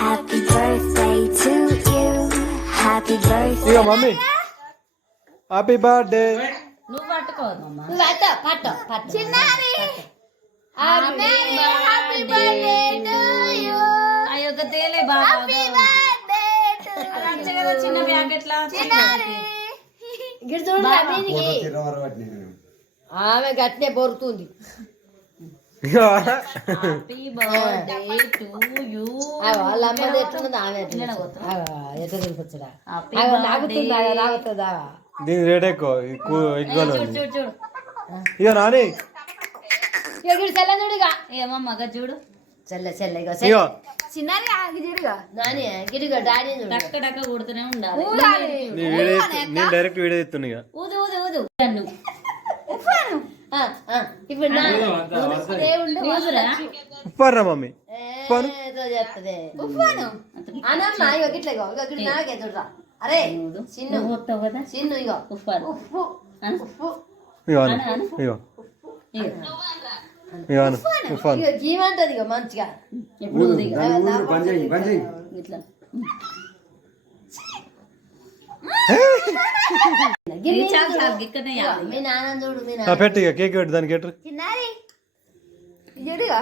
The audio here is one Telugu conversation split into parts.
Happy birthday to you. Happy birthday. Ego mummy happy birthday. నువ్వు పట్టుకోదమ్మా. చిన్నారి అయ్యో ఒక తేలే బాగా కదా చిన్న ప్యాకెట్ లా ఆమె గట్టే బొరుతుంది. Happy birthday to you. వాళ్ళ అమ్మది ఎట్లున్నది ఆమె ఎట్లా తినిపించడా రాగుతుందా. దీని రేట్ ఎక్కువ చూడు చూడు చూడు ఇక నాని చెల్ల చూడుగా ఏమో మగ చూడు చెల్ల చెల్ల ఇగో చిన్నారి గిరిగా నాని గిరిగా డాడీ డక్క డక్క కొడుతూనే ఉండాలి. నేను డైరెక్ట్ వీడియో ఇస్తున్నా ఇక ఊదు ఊదు ఊదు నువ్వు ఇప్పుడు ఉప్పారా మమ్మీ చేస్తుంది అనమ్మా ఇగో గిట్లా ఇగో నాకే చూడరా. అరే చిన్ను కదా చిన్ను ఇగో ఉప్పారు ఉప్పు ఉప్పు ఇగో ఇగో ఇగో ఉప్పాను ఇగో గీమంటది ఇగో మంచిగా ఎప్పుడు ఊదు ఇక. ఇట్లా చాలు చాలు ఇక్కడనే యాలి. మీ నాన్న చూడు మీ నాన్న పెట్టి ఇక కేక్ పెట్టి దానికి ఎట్టు చిన్నారి చూడుగా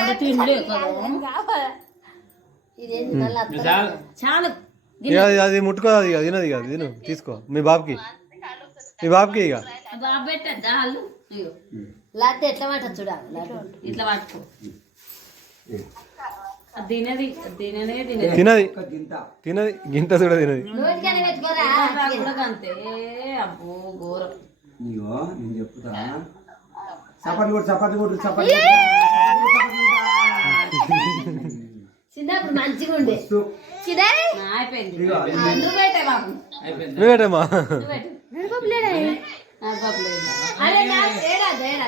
ఒక తిండి కదా. ఇదేంటి మళ్ళీ చాలు ఇక అది ముట్టుకో అది ఇక తినది ఇక తిను తీసుకో మీ బాబుకి ఇక బాబు పెట్ట చాలు. ఇగో లాtte ఎట్లా మాట చూడాలి ఇట్లా పట్టుకో. అది తినది తిననే తినది తినది తినది గింత కూడా తినది. నోటికనే పెట్టుకోరా కూడా అంతే. అబ్బో ఘోరం. ఇగో నేను చెప్తా చపాతి కొట్టు చిన్నప్పుడు మంచిగా ఉండే చిన్నారి అయిపోయింది. నువ్వు పెట్టే బాబు నువ్వేటమ్మా నువ్వు పెట్టు. బాబు లేదు. అరే నా ఏడా ఏడా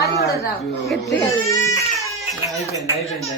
అది కూడా రావు. అయిపోయింది